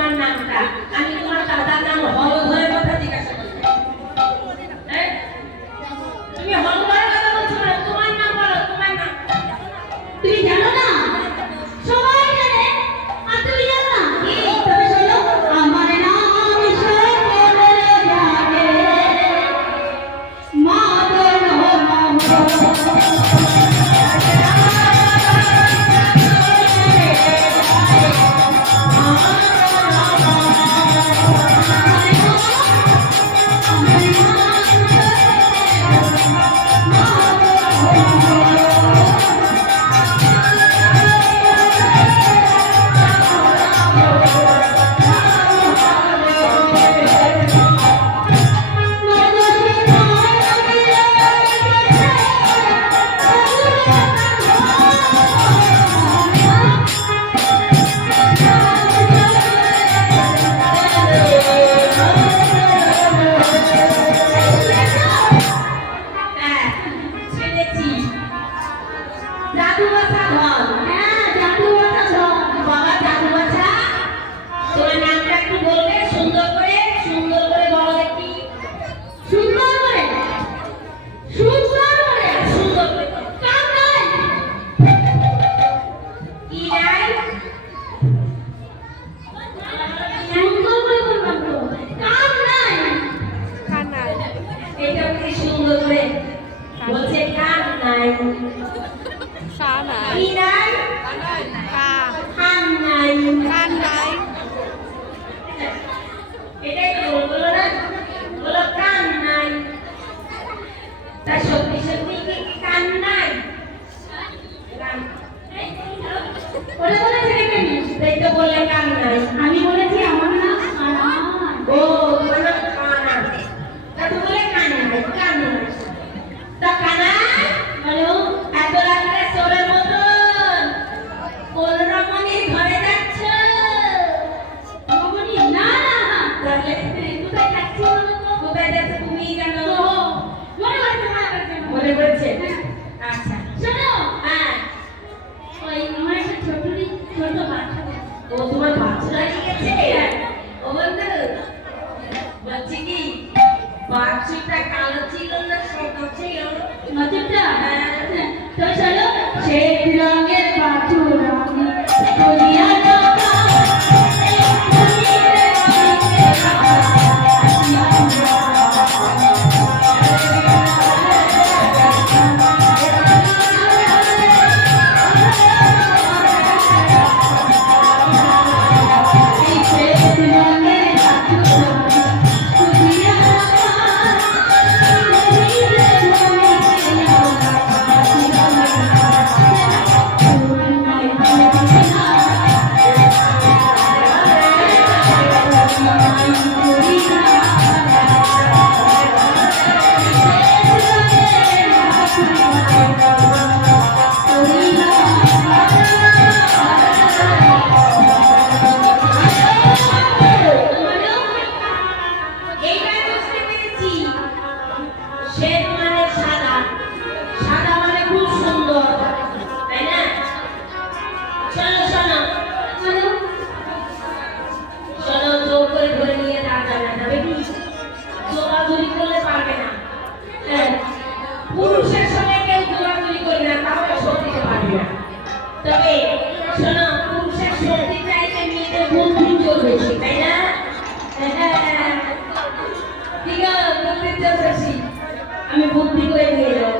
বলেছি তোমার নামটা আমি শুনেছি জাদু ধন হ্যাঁ। শোনো পুরুষের শক্তি চাইলে মেয়েদের বুদ্ধি জোর বেশি তাই না? ঠিক আমি বুদ্ধি করে নিয়ে যাব।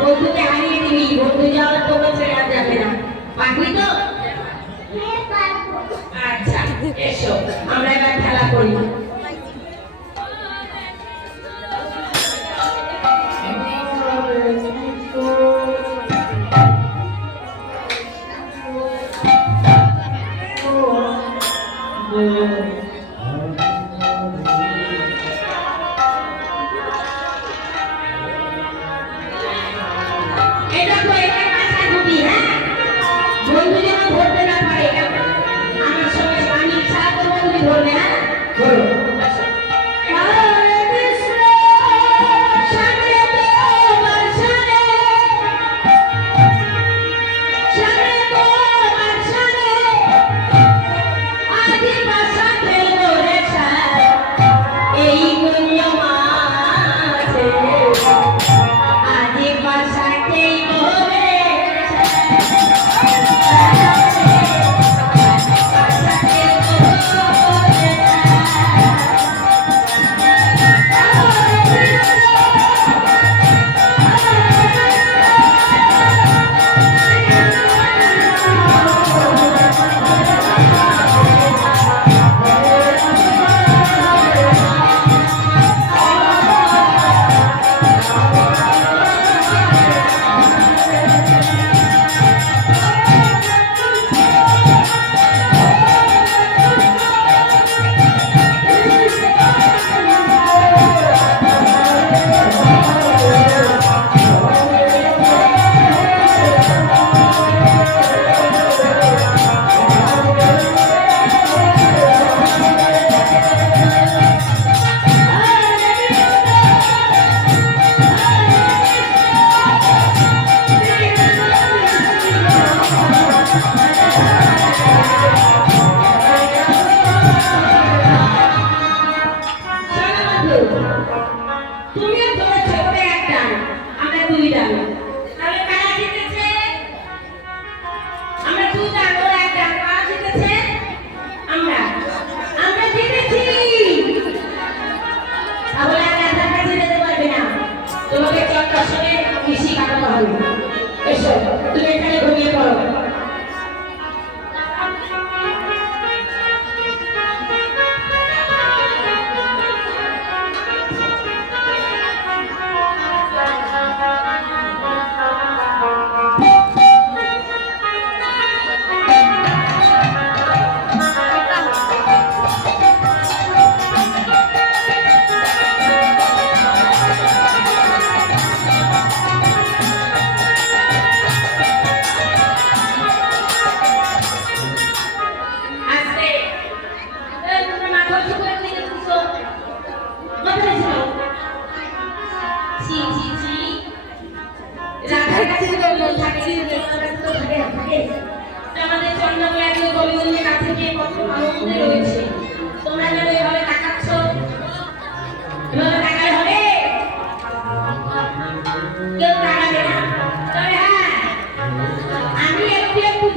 বন্ধুকে হারিয়ে দিবি বন্ধু যাওয়ার তোমার ফেরা যাবে না। পাখি তো? হ্যাঁ, আচ্ছা এসো। ধরবে না ধরো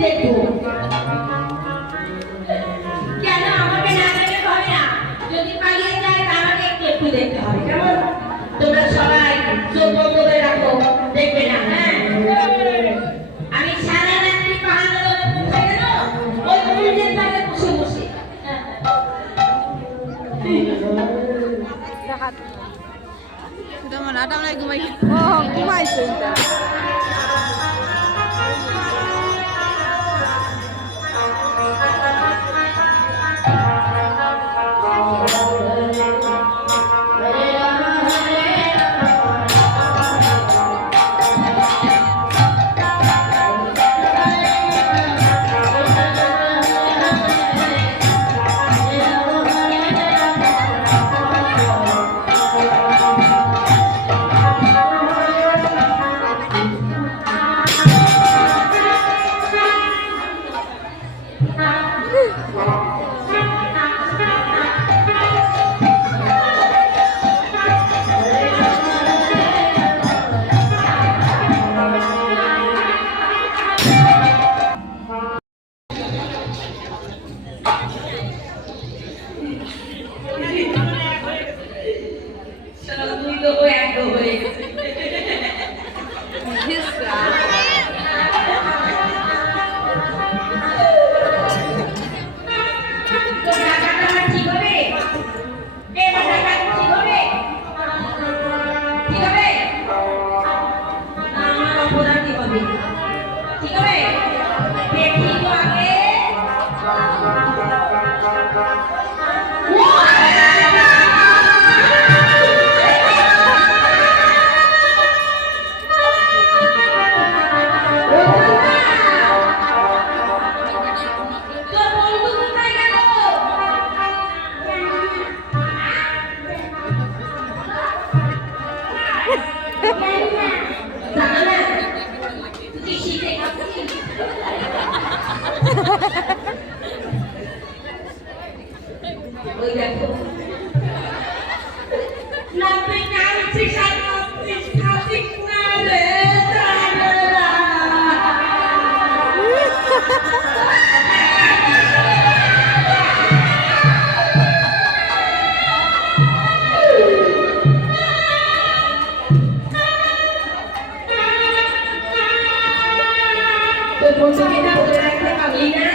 দেখব। কেন আমাকে না দেখলে হবে না? যদি পালিয়ে যায় তাহলে একটু দেখতে হবে কেমন? তোমরা সবাই চোখ বন্ধ করে রাখো দেখবে না হ্যাঁ? আমি সারা রাত্রি পাহাড় বসে গেল ওই মন্দিরের ধারে বসে বসে। ঘুমাইছে। ช่วยให้หน้าเปิดได้ใช่ป่ะมีนะ